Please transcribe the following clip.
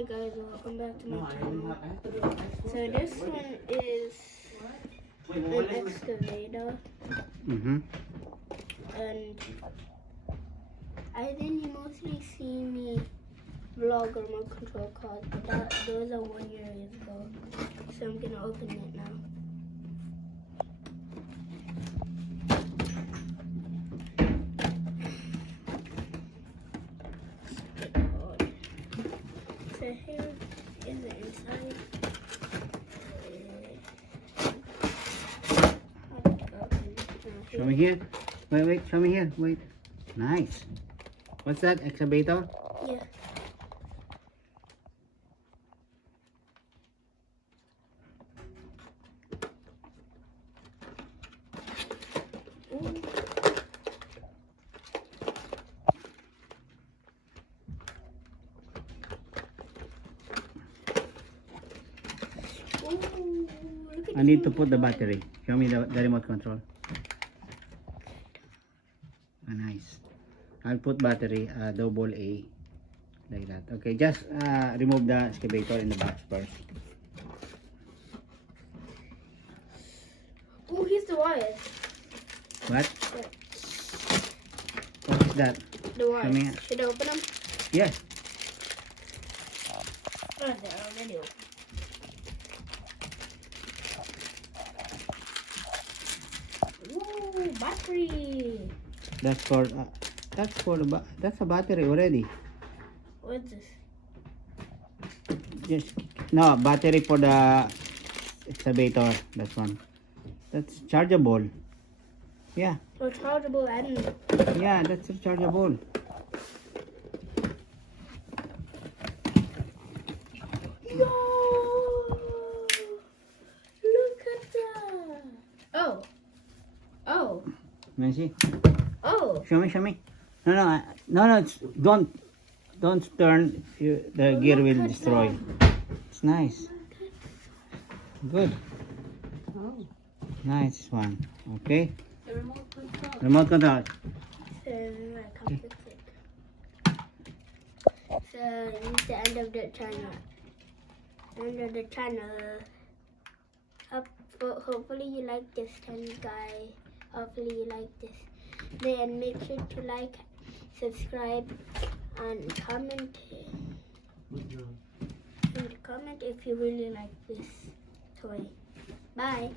Hi guys, welcome back to my channel. So this one is an excavator. And I think you mostly see me vlog on my control cars, but those are 1 year ago. So I'm gonna open it now. So here is the inside. Show me here. Wait, show me here. Wait. Nice. What's that? Excavator? Yeah. Ooh. Ooh, look at I need to put the battery. Show me the remote control. Ah, nice. I'll put battery double A like that. Okay, just remove the excavator in the box first. Oh, here's the wires. What? What's that? The Show me. wires. Should I open them? Yes. Oh, they're already open. Ooh, battery. That's for that's a battery already. What's this? Just no battery for the excavator. That's one. That's chargeable. Yeah. So chargeable and Yeah, that's rechargeable. yo, look at that. Oh. Oh. Let me see. Oh. Show me. No. Don't turn. The gear Look will at destroy. that. It's nice. Good. Oh. Nice one. Okay. The remote control. Remote control. So I can fix it. So this is the end of the channel. Hopefully you like this channel, guys. Hopefully you like this. Then make sure to like, subscribe, and comment. And comment if you really like this toy. Bye.